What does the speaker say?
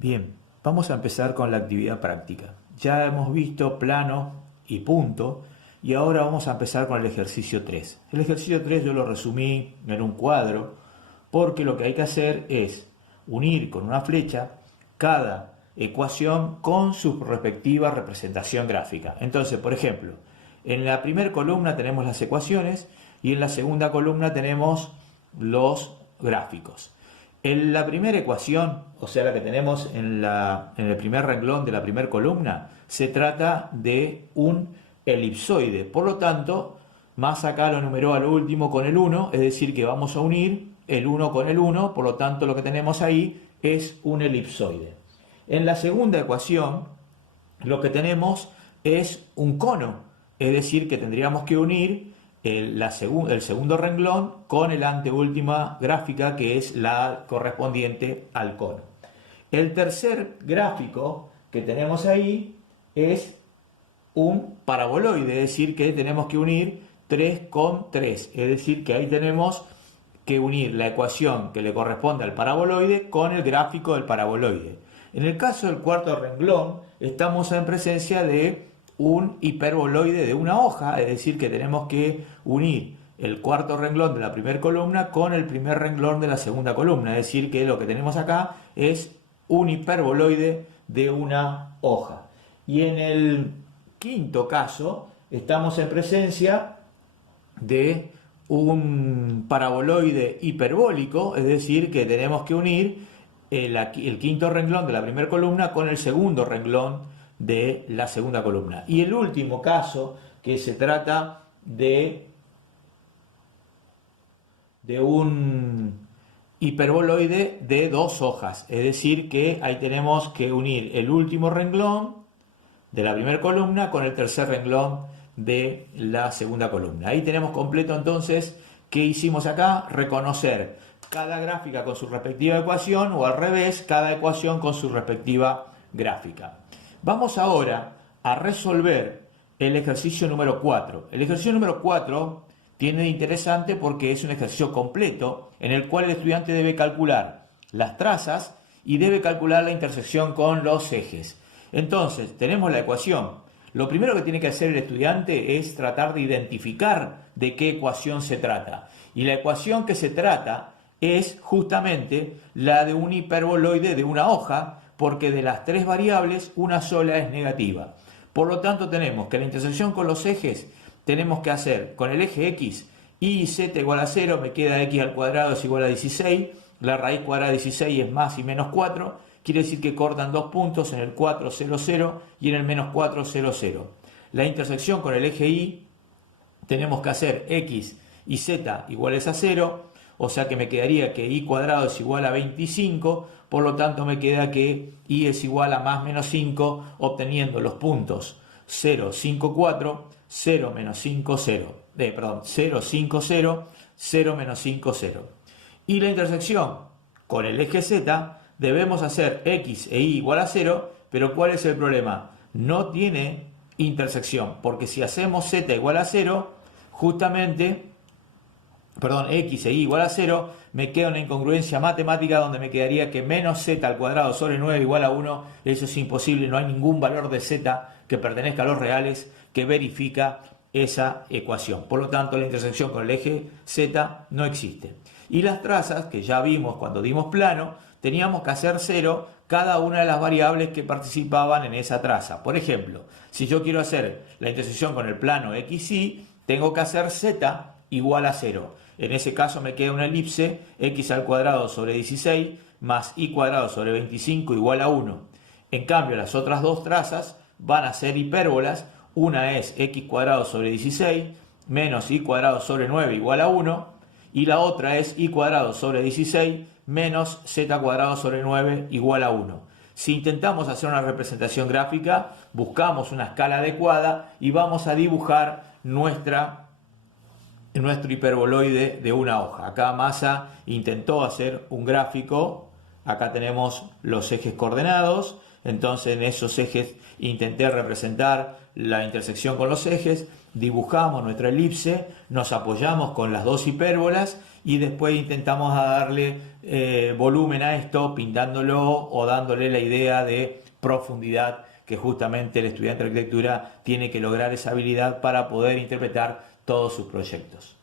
Bien, vamos a empezar con la actividad práctica. Ya hemos visto plano y punto y ahora vamos a empezar con el ejercicio 3. El ejercicio 3 yo lo resumí en un cuadro porque lo que hay que hacer es unir con una flecha cada ecuación con su respectiva representación gráfica. Entonces, por ejemplo, en la primera columna tenemos las ecuaciones y en la segunda columna tenemos los gráficos. En la primera ecuación, o sea la que tenemos en el primer renglón de la primera columna, se trata de un elipsoide. Por lo tanto, más acá lo numeró a lo último con el 1, es decir que vamos a unir el 1 con el 1, por lo tanto lo que tenemos ahí es un elipsoide. En la segunda ecuación, lo que tenemos es un cono, es decir que tendríamos que unir el segundo renglón con la anteúltima gráfica que es la correspondiente al cono. El tercer gráfico que tenemos ahí es un paraboloide, es decir que tenemos que unir 3 con 3, es decir que ahí tenemos que unir la ecuación que le corresponde al paraboloide con el gráfico del paraboloide. En el caso del cuarto renglón estamos en presencia de un hiperboloide de una hoja, es decir que tenemos que unir el cuarto renglón de la primera columna con el primer renglón de la segunda columna, es decir que lo que tenemos acá es un hiperboloide de una hoja. Y en el quinto caso estamos en presencia de un paraboloide hiperbólico, es decir que tenemos que unir el quinto renglón de la primera columna con el segundo renglón de la segunda columna. Y el último caso, que se trata de un hiperboloide de dos hojas, es decir que ahí tenemos que unir el último renglón de la primera columna con el tercer renglón de la segunda columna. Ahí tenemos completo entonces, ¿qué hicimos acá? Reconocer cada gráfica con su respectiva ecuación o al revés, cada ecuación con su respectiva gráfica. Vamos ahora a resolver el ejercicio número 4. El ejercicio número 4 tiene de interesante porque es un ejercicio completo en el cual el estudiante debe calcular las trazas y debe calcular la intersección con los ejes. Entonces, tenemos la ecuación. Lo primero que tiene que hacer el estudiante es tratar de identificar de qué ecuación se trata. Y la ecuación que se trata es justamente la de un hiperboloide de una hoja, porque de las tres variables una sola es negativa. Por lo tanto tenemos que la intersección con los ejes tenemos que hacer con el eje x, y z igual a 0, me queda x al cuadrado es igual a 16, la raíz cuadrada de 16 es más y menos 4, quiere decir que cortan dos puntos en el 4, 0, 0 y en el menos 4, 0, 0. La intersección con el eje y tenemos que hacer x y z iguales a 0, o sea que me quedaría que y cuadrado es igual a 25, por lo tanto me queda que y es igual a más menos 5, obteniendo los puntos 0, 5, 4, 0, menos 5, 0. 0, 5, 0, 0, menos 5, 0. Y la intersección con el eje z debemos hacer x e y igual a 0, pero ¿cuál es el problema? No tiene intersección, porque si hacemos z igual a 0, justamente x e y igual a 0, me queda una incongruencia matemática donde me quedaría que menos z al cuadrado sobre 9 igual a 1, eso es imposible, no hay ningún valor de z que pertenezca a los reales que verifica esa ecuación. Por lo tanto, la intersección con el eje z no existe. Y las trazas, que ya vimos cuando dimos plano, teníamos que hacer 0 cada una de las variables que participaban en esa traza. Por ejemplo, si yo quiero hacer la intersección con el plano xy, tengo que hacer z igual a 0. En ese caso me queda una elipse, x al cuadrado sobre 16 más y cuadrado sobre 25 igual a 1. En cambio, las otras dos trazas van a ser hipérbolas. Una es x cuadrado sobre 16 menos y cuadrado sobre 9 igual a 1. Y la otra es y cuadrado sobre 16 menos z cuadrado sobre 9 igual a 1. Si intentamos hacer una representación gráfica, buscamos una escala adecuada y vamos a dibujar nuestro hiperboloide de una hoja. Acá Massa intentó hacer un gráfico, acá tenemos los ejes coordenados, entonces en esos ejes intenté representar la intersección con los ejes, dibujamos nuestra elipse, nos apoyamos con las dos hipérbolas y después intentamos darle volumen a esto, pintándolo o dándole la idea de profundidad que justamente el estudiante de arquitectura tiene que lograr esa habilidad para poder interpretar todos sus proyectos.